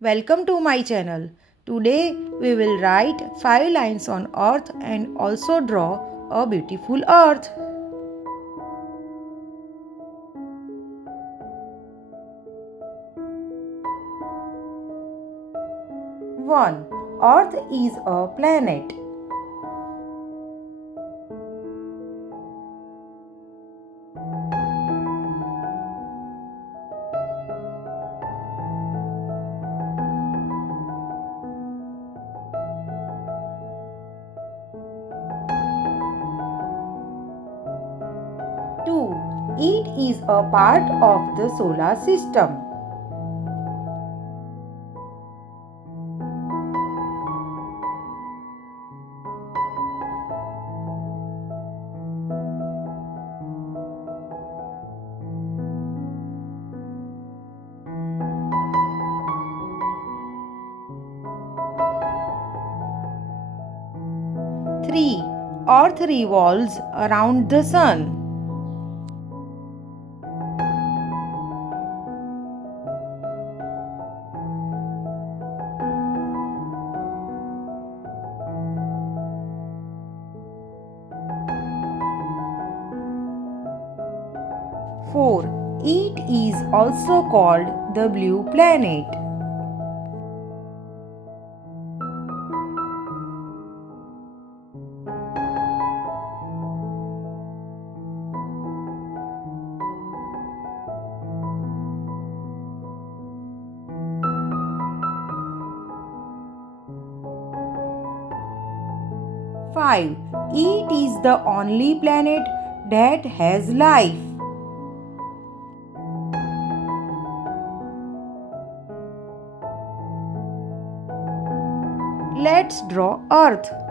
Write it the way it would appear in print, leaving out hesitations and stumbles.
Welcome to my channel. Today we will write 5 lines on earth and also draw a beautiful earth. 1. Earth is a planet. 2. It is a part of the solar system. 3. Earth revolves around the sun. 4. It is also called the blue planet. 5. It is the only planet that has life. Let's draw Earth.